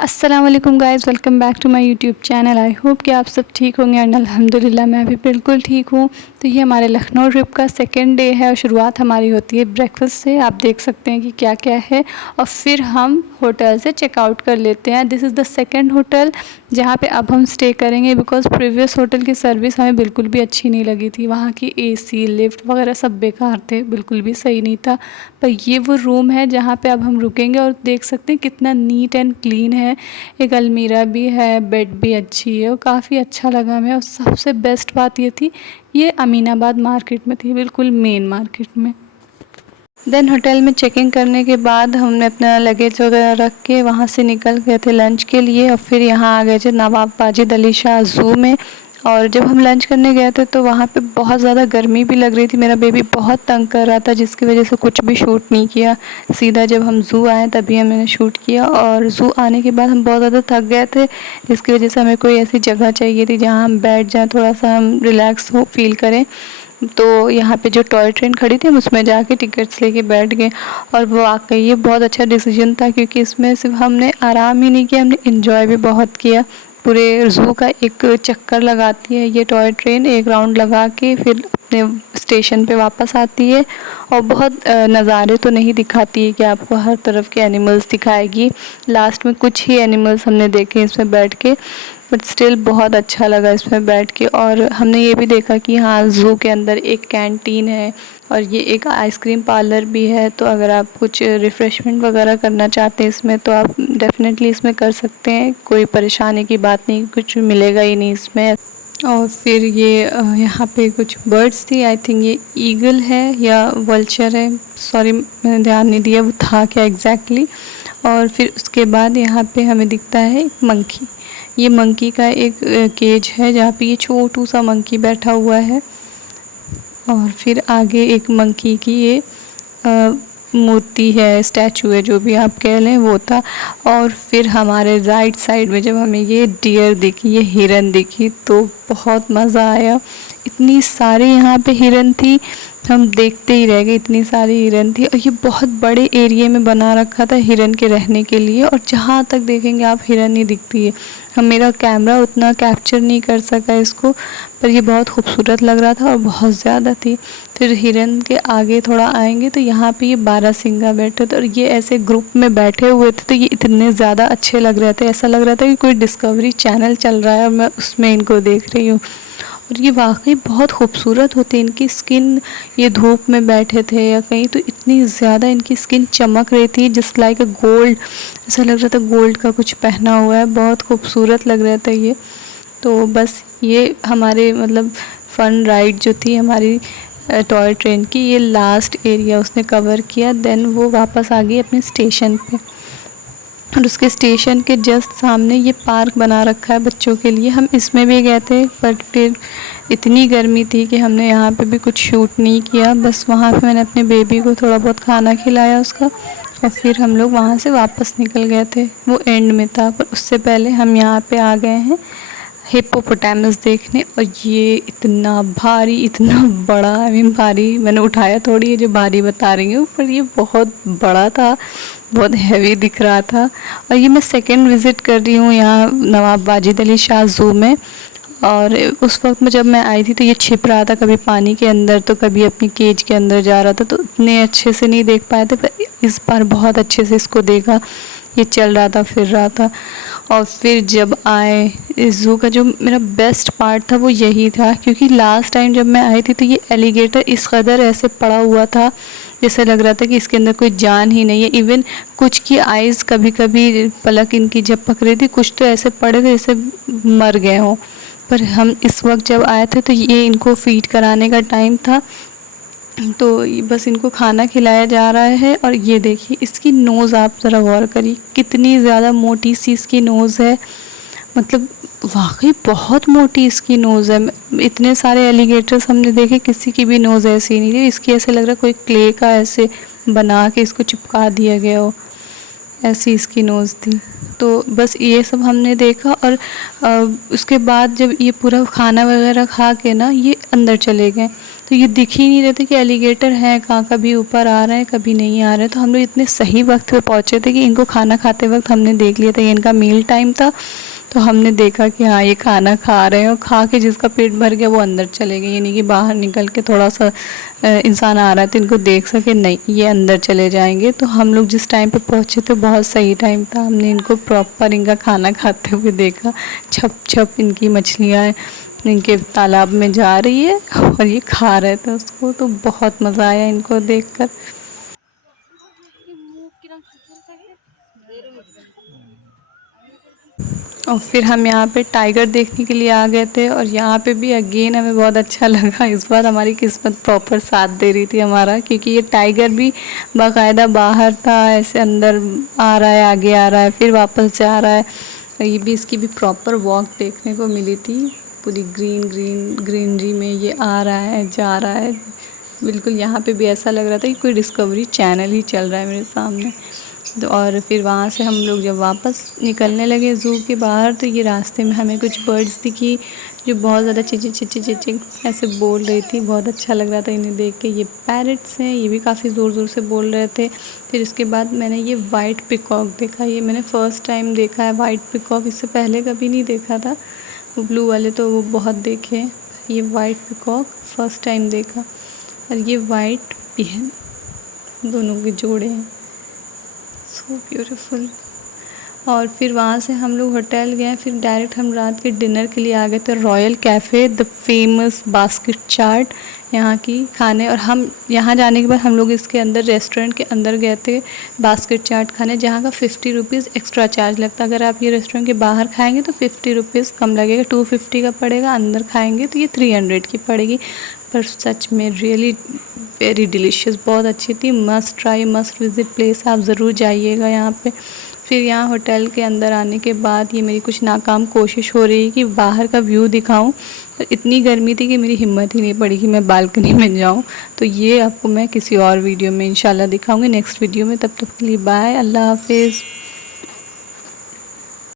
अस्सलाम वालेकुम guys, welcome back to my YouTube channel. I hope कि आप सब ठीक होंगे एंड अल्हम्दुलिल्लाह मैं भी बिल्कुल ठीक हूँ। तो ये हमारे लखनऊ ट्रिप का सेकंड डे है और शुरुआत हमारी होती है ब्रेकफास्ट से। आप देख सकते हैं कि क्या क्या है और फिर हम होटल से चेकआउट कर लेते हैं। This is the second hotel जहाँ पे अब हम स्टे करेंगे, बिकॉज़ प्रीवियस होटल की सर्विस हमें बिल्कुल भी अच्छी नहीं लगी थी। वहाँ की एसी, लिफ्ट वगैरह सब बेकार थे, बिल्कुल भी सही नहीं था। पर ये वो रूम है जहाँ पे अब हम रुकेंगे और देख सकते हैं कितना नीट एंड क्लीन है। एक अलमीरा भी है, बेड भी अच्छी है और काफ़ी अच्छा लगा हमें। और सबसे बेस्ट बात ये थी, ये अमीनाबाद मार्केट में थी, बिल्कुल मेन मार्केट में। देन होटल में चेकिंग करने के बाद हमने अपना लगेज वगैरह रख के वहाँ से निकल गए थे लंच के लिए और फिर यहाँ आ गए थे नवाब वाजिद अली शाह ज़ू में। और जब हम लंच करने गए थे तो वहाँ पे बहुत ज़्यादा गर्मी भी लग रही थी, मेरा बेबी बहुत तंग कर रहा था जिसकी वजह से कुछ भी शूट नहीं किया। सीधा जब हम ज़ू आए तभी हमने शूट किया। और ज़ू आने के बाद हम बहुत ज़्यादा थक गए थे, जिसकी वजह से हमें कोई ऐसी जगह चाहिए थी जहाँ हम बैठ जाएँ, थोड़ा सा हम रिलैक्स हो फील करें। तो यहाँ पे जो टॉय ट्रेन खड़ी थी हम उसमें जाके टिकट्स लेके बैठ गए। और वो वाकई ये बहुत अच्छा डिसीजन था, क्योंकि इसमें सिर्फ हमने आराम ही नहीं किया, हमने इन्जॉय भी बहुत किया। पूरे ज़ू का एक चक्कर लगाती है ये टॉय ट्रेन, एक राउंड लगा के फिर अपने स्टेशन पे वापस आती है। और बहुत नज़ारे तो नहीं दिखाती है कि आपको हर तरफ के एनिमल्स दिखाएगी। लास्ट में कुछ ही एनिमल्स हमने देखे इसमें बैठ के, बट स्टिल बहुत अच्छा लगा इसमें बैठ के। और हमने ये भी देखा कि हाँ, ज़ू के अंदर एक कैंटीन है और ये एक आइसक्रीम पार्लर भी है। तो अगर आप कुछ रिफ़्रेशमेंट वगैरह करना चाहते हैं इसमें तो आप डेफ़िनेटली इसमें कर सकते हैं, कोई परेशानी की बात नहीं, कुछ मिलेगा ही नहीं इसमें। और फिर ये यहाँ पे कुछ बर्ड्स थी, आई थिंक ये ईगल है या वल्चर है, सॉरी मैंने ध्यान नहीं दिया वो था क्या एग्जैक्टली। और फिर उसके बाद यहाँ पे हमें दिखता है एक मंकी। ये मंकी का एक केज है जहाँ पे ये छोटू सा मंकी बैठा हुआ है। और फिर आगे एक मंकी की ये मूर्ति है, स्टैचू है, जो भी आप कह लें वो था। और फिर हमारे राइट साइड में जब हमें ये डियर दिखी, ये हिरन दिखी, तो बहुत मज़ा आया। इतनी सारी यहाँ पे हिरन थी, हम देखते ही रह गए, इतनी सारी हिरन थी। और ये बहुत बड़े एरिया में बना रखा था हिरन के रहने के लिए, और जहाँ तक देखेंगे आप हिरन ही दिखती है। हम मेरा कैमरा उतना कैप्चर नहीं कर सका इसको, पर ये बहुत खूबसूरत लग रहा था और बहुत ज़्यादा थी। फिर हिरन के आगे थोड़ा आएंगे तो यहाँ पे ये बारहसिंगा बैठे थे और ये ऐसे ग्रुप में बैठे हुए थे, तो ये इतने ज़्यादा अच्छे लग रहे थे, ऐसा लग रहा था कि कोई डिस्कवरी चैनल चल रहा है और मैं उसमें इनको देख रही हूँ। और ये वाकई बहुत खूबसूरत होते, इनकी स्किन, ये धूप में बैठे थे या कहीं तो इतनी ज़्यादा इनकी स्किन चमक रही थी, जस्ट लाइक अ गोल्ड, ऐसा लग रहा था गोल्ड का कुछ पहना हुआ है, बहुत खूबसूरत लग रहा था ये। तो बस ये हमारे मतलब फ़न राइड जो थी हमारी टॉय ट्रेन की, ये लास्ट एरिया उसने कवर किया। देन वो वापस आ गई अपने स्टेशन पे, और उसके स्टेशन के जस्ट सामने ये पार्क बना रखा है बच्चों के लिए। हम इसमें भी गए थे, बट फिर इतनी गर्मी थी कि हमने यहाँ पे भी कुछ शूट नहीं किया। बस वहाँ पे मैंने अपने बेबी को थोड़ा बहुत खाना खिलाया उसका, और फिर हम लोग वहाँ से वापस निकल गए थे। वो एंड में था, पर उससे पहले हम यहाँ पे आ गए हैं हिप्पोपोटामस देखने। और ये इतना भारी, इतना बड़ा, आई मीन भारी, मैंने उठाया थोड़ी, ये जो भारी बता रही हूँ, पर ये बहुत बड़ा था, बहुत हैवी दिख रहा था। और ये मैं सेकंड विज़िट कर रही हूँ यहाँ नवाब वाजिद अली शाह ज़ू में। और उस वक्त में जब मैं आई थी तो ये छिप रहा था, कभी पानी के अंदर तो कभी अपनी केज के अंदर जा रहा था, तो इतने अच्छे से नहीं देख पाए थे, पर इस बार बहुत अच्छे से इसको देखा। ये चल रहा था, फिर रहा था। और फिर जब आए इस ज़ू का जो मेरा बेस्ट पार्ट था वो यही था, क्योंकि लास्ट टाइम जब मैं आई थी तो ये एलिगेटर इस कदर ऐसे पड़ा हुआ था जैसे लग रहा था कि इसके अंदर कोई जान ही नहीं है। इवन कुछ की आइज़ कभी कभी पलक इनकी झपक रही थी, कुछ तो ऐसे पड़े थे जैसे मर गए हों। पर हम इस वक्त जब आए थे तो ये इनको फीड कराने का टाइम था, तो बस इनको खाना खिलाया जा रहा है। और ये देखिए इसकी नोज़, आप ज़रा गौर करिए कितनी ज़्यादा मोटी सी इसकी नोज़ है, मतलब वाकई बहुत मोटी इसकी नोज़ है। इतने सारे एलिगेटर्स हमने देखे, किसी की भी नोज़ ऐसी नहीं थी, इसकी ऐसे लग रहा है कोई क्ले का ऐसे बना के इसको चिपका दिया गया हो, ऐसी इसकी नोज़ थी। तो बस ये सब हमने देखा। और उसके बाद जब ये पूरा खाना वगैरह खा के ना ये अंदर चले गए, तो ये दिख ही नहीं रहे थे कि एलिगेटर है कहाँ, कभी ऊपर आ रहे हैं कभी नहीं आ रहे। तो हम लोग इतने सही वक्त पे पहुँचे थे कि इनको खाना खाते वक्त हमने देख लिया था, ये इनका मील टाइम था। तो हमने देखा कि हाँ ये खाना खा रहे हैं, और खा के जिसका पेट भर गया वो अंदर चले गए। यानी कि बाहर निकल के थोड़ा सा इंसान आ रहा है तो इनको देख सके, नहीं ये अंदर चले जाएंगे। तो हम लोग जिस टाइम पे पहुँचे थे बहुत सही टाइम था, हमने इनको प्रॉपर इनका खाना खाते हुए देखा। छप छप इनकी मछलियाँ इनके तालाब में जा रही है और ये खा रहे थे उसको। तो बहुत मज़ा आया इनको देखकर। और फिर हम यहाँ पे टाइगर देखने के लिए आ गए थे, और यहाँ पे भी अगेन हमें बहुत अच्छा लगा। इस बार हमारी किस्मत प्रॉपर साथ दे रही थी हमारा, क्योंकि ये टाइगर भी बाकायदा बाहर था, ऐसे अंदर आ रहा है, आगे आ रहा है, फिर वापस जा रहा है। ये भी इसकी भी प्रॉपर वॉक देखने को मिली थी, पूरी ग्रीनरी में ये आ रहा है जा रहा है। बिल्कुल यहाँ पे भी ऐसा लग रहा था कि कोई डिस्कवरी चैनल ही चल रहा है मेरे सामने। तो और फिर वहाँ से हम लोग जब वापस निकलने लगे ज़ू के बाहर, तो ये रास्ते में हमें कुछ बर्ड्स दिखी जो बहुत ज़्यादा चिचिंग ऐसे बोल रही थी। बहुत अच्छा लग रहा था इन्हें देख के। ये पैरट्स हैं, ये भी काफ़ी ज़ोर ज़ोर से बोल रहे थे। फिर इसके बाद मैंने ये वाइट पिकॉक देखा, ये मैंने फ़र्स्ट टाइम देखा है वाइट पिकॉक, इससे पहले कभी नहीं देखा था। वो ब्लू वाले तो वो बहुत देखे, ये वाइट पिकॉक फ़र्स्ट टाइम देखा। और ये वाइट पिहन, दोनों के जोड़े हैं, सो ब्यूटीफुल। और फिर वहाँ से हम लोग होटल गए, फिर डायरेक्ट हम रात के डिनर के लिए आ गए थे Royal Cafe, the famous basket chaat यहाँ की खाने। और हम यहाँ जाने के बाद हम लोग इसके अंदर रेस्टोरेंट के अंदर गए थे बास्केट चाट खाने, जहाँ का 50 रुपीज़ एक्स्ट्रा चार्ज लगता है। अगर आप ये रेस्टोरेंट के बाहर खाएंगे तो 50 रुपीज़ कम लगेगा, 250 का पड़ेगा। अंदर खाएंगे तो ये 300 की पड़ेगी। पर सच में रियली वेरी डिलीशियस, बहुत अच्छी थी। Must try, must visit place, आप ज़रूर जाइएगा यहाँ पे। फिर यहाँ होटल के अंदर आने के बाद ये मेरी कुछ नाकाम कोशिश हो रही है कि बाहर का व्यू दिखाऊं, पर इतनी गर्मी थी कि मेरी हिम्मत ही नहीं पड़ी कि मैं बालकनी में जाऊं। तो ये आपको मैं किसी और वीडियो में इंशाल्लाह दिखाऊंगी, नेक्स्ट वीडियो में। तब तक के लिए बाय, अल्लाह हाफिज़।